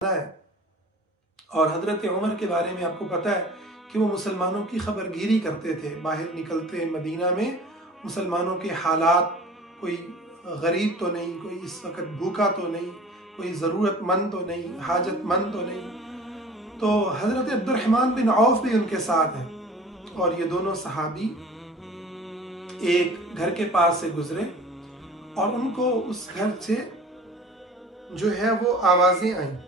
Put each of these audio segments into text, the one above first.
है। और हज़रत उमर के बारे में आपको पता है कि वो मुसलमानों की खबरगिरी करते थे। बाहर निकलते मदीना में मुसलमानों के हालात, कोई गरीब तो नहीं, कोई इस वक्त भूखा तो नहीं, कोई ज़रूरतमंद तो नहीं, हाजतमंद तो नहीं। तो हज़रत अब्दुर्रहमान बिन औफ भी उनके साथ हैं। और ये दोनों सहाबी एक घर के पास से गुजरे और उनको उस घर से जो है वो आवाज़ें आईं।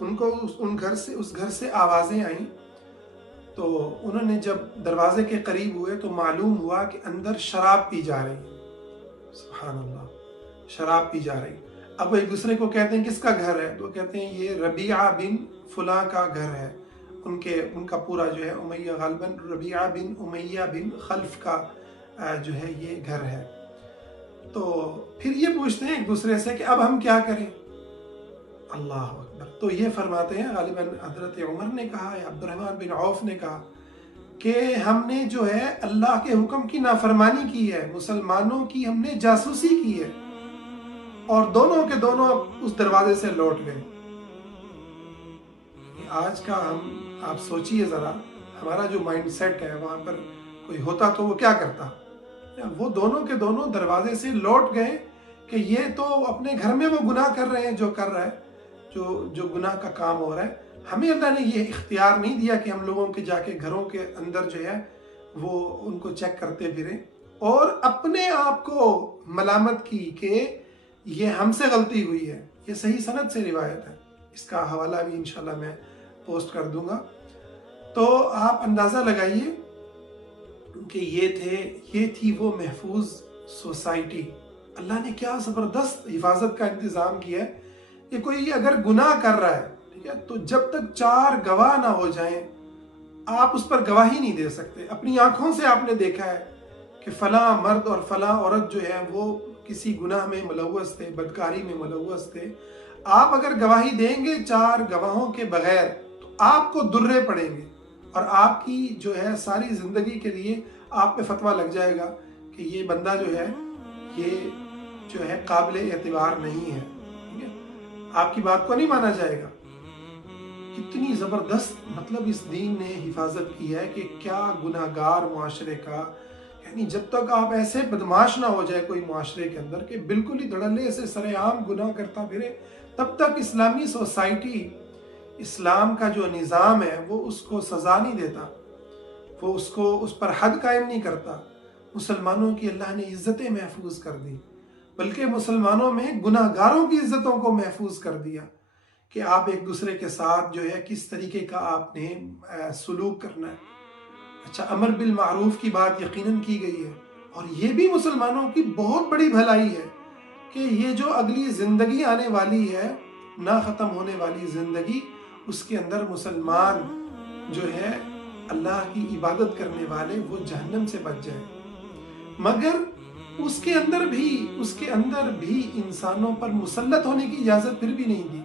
उनको उस घर से आवाज़ें आईं। तो उन्होंने जब दरवाजे के करीब हुए तो मालूम हुआ कि अंदर शराब पी जा रही है। सुभान अल्लाह, शराब पी जा रही। अब वो एक दूसरे को कहते हैं किसका घर है, तो कहते हैं ये रबीआ बिन फुला का घर है। उनका पूरा जो है उमैया, गालिबन रबीआ बिन उमैया बिन खल्फ का जो है ये घर है। तो फिर ये पूछते हैं एक दूसरे से कि अब हम क्या करें। अल्लाह अकबर। तो ये फरमाते हैं, गालिबन हज़रत उमर ने कहा या अब्दुर्रहमान बिन औफ ने कहा कि हमने जो है अल्लाह के हुक्म की नाफरमानी की है, मुसलमानों की हमने जासूसी की है। और दोनों के दोनों उस दरवाजे से लौट गए। आज का आप सोचिए ज़रा, हमारा जो माइंड सेट है, वहाँ पर कोई होता तो वो क्या करता। वो दोनों के दोनों दरवाजे से लौट गए कि ये तो अपने घर में वो गुनाह कर रहे हैं, जो कर रहा है, जो गुनाह का काम हो रहा है। हमें अल्लाह ने ये इख्तियार नहीं दिया कि हम लोगों के जाके घरों के अंदर जो है वो उनको चेक करते फिरें और अपने आप को मलामत की कि ये हमसे गलती हुई है। ये सही सनद से रिवायत है, इसका हवाला भी इंशाल्लाह मैं पोस्ट कर दूंगा। तो आप अंदाज़ा लगाइए कि ये थी वो महफूज सोसाइटी। अल्लाह ने क्या ज़बरदस्त हिफाजत का इंतज़ाम किया है कि कोई अगर गुनाह कर रहा है, ठीक है, तो जब तक 4 गवाह ना हो जाएं आप उस पर गवाही नहीं दे सकते। अपनी आंखों से आपने देखा है कि फलां मर्द और फलां औरत जो है वो किसी गुनाह में मुलव्वस थे, बदकारी में मुलव्वस थे। आप अगर गवाही देंगे 4 गवाहों के बगैर तो आपको दुर्रे पड़ेंगे और आपकी जो है सारी ज़िंदगी के लिए आप पे फतवा लग जाएगा कि ये बंदा जो है ये जो है काबिल एतबार नहीं है, ठीक है, आपकी बात को नहीं माना जाएगा। कितनी ज़बरदस्त मतलब इस दीन ने हिफाजत की है कि क्या गुनाहगार मुआशरे का, यानी जब तक आप ऐसे बदमाश ना हो जाए कोई मुआशरे के अंदर कि बिल्कुल ही धड़ल्ले से सरेआम गुनाह करता फिरे, तब तक इस्लामी सोसाइटी, इस्लाम का जो निज़ाम है वो उसको सज़ा नहीं देता, वो उसको उस पर हद कायम नहीं करता। मुसलमानों की अल्लाह ने इज़्ज़तें महफूज कर दी, बल्कि मुसलमानों में गुनाहगारों की इज़्ज़तों को महफूज कर दिया कि आप एक दूसरे के साथ जो है किस तरीके का आपने सलूक करना है। अच्छा, अमर बिल मारूफ की बात यकीनन की गई है और ये भी मुसलमानों की बहुत बड़ी भलाई है कि ये जो अगली ज़िंदगी आने वाली है, ना ख़त्म होने वाली ज़िंदगी, उसके अंदर मुसलमान जो है अल्लाह की इबादत करने वाले वो जहन्नम से बच जाए। मगर उसके अंदर भी इंसानों पर मुसल्लत होने की इजाज़त फिर भी नहीं दी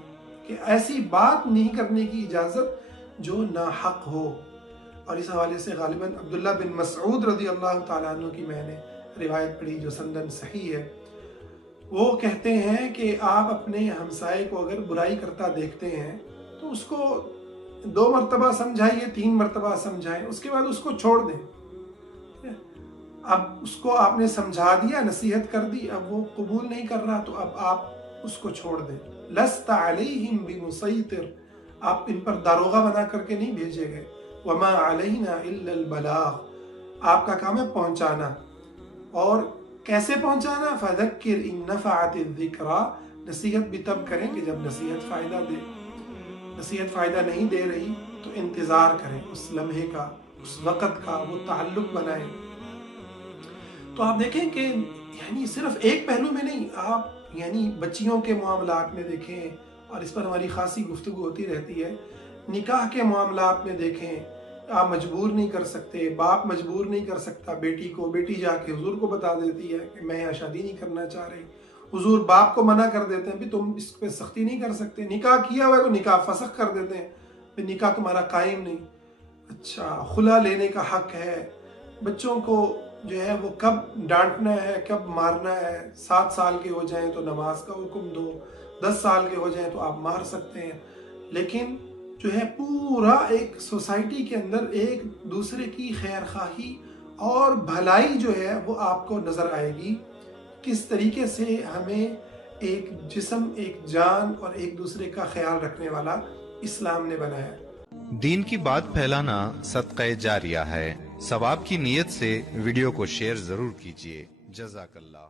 कि ऐसी बात नहीं करने की इजाज़त जो नाहक हो। और इस हवाले से गालिबन अब्दुल्ला बिन मसऊद रज़ी अल्लाह ताला अन्हु की मैंने रिवायत पढ़ी जो संदन सही है। वो कहते हैं कि आप अपने हमसाये को अगर बुराई करता देखते हैं तो उसको 2 मरतबा समझाइए, 3 मरतबा समझाएं, उसके बाद उसको छोड़ दें। अब उसको आपने समझा दिया, नसीहत कर दी, अब वो कबूल नहीं कर रहा तो अब आप उसको छोड़ दें। लस्ता अलैहिम बिमुसैतिर, आप इन पर दारोगा बना करके नहीं भेजे गए। वमा अलैना इल्लल बलाग, आपका काम है पहुंचाना। और कैसे पहुंचाना? फज़क्किर इन नफ़अतिज़ ज़िक्रा, नसीहत भी तब करें कि जब नसीहत फ़ायदा दे। नसीहत फ़ायदा नहीं दे रही तो इंतज़ार करें उस लम्हे का, उस वक़्त का, वो ताल्लुक़ बनाएं। तो आप देखें कि यानी सिर्फ एक पहलू में नहीं, आप यानी बच्चियों के मामलात में देखें, और इस पर हमारी खासी गुफ्तगू होती रहती है। निकाह के मामलात में देखें, आप मजबूर नहीं कर सकते, बाप मजबूर नहीं कर सकता बेटी को। बेटी जाके हुजूर को बता देती है कि मैं यहाँ शादी नहीं करना चाह रही। हुजूर बाप को मना कर देते हैं, भी तुम इस पर सख्ती नहीं कर सकते। निकाह किया हुआ है तो निकाह फसख कर देते हैं, फिर निकाह तुम्हारा कायम नहीं। अच्छा, खुला लेने का हक है। बच्चों को जो है वो कब डांटना है, कब मारना है, 7 साल के हो जाएं तो नमाज का हुक्म दो, 10 سال کے ہو جائیں تو آپ مار سکتے ہیں، لیکن جو ہے پورا ایک سوسائٹی کے اندر ایک دوسرے کی خیر خواہی اور بھلائی جو ہے وہ آپ کو نظر آئے گی، کس طریقے سے ہمیں ایک جسم، ایک جان اور ایک دوسرے کا خیال رکھنے والا اسلام نے بنایا۔ دین کی بات پھیلانا صدقہ جاریہ ہے، ثواب کی نیت سے ویڈیو کو شیئر ضرور کیجیے۔ جزاک اللہ۔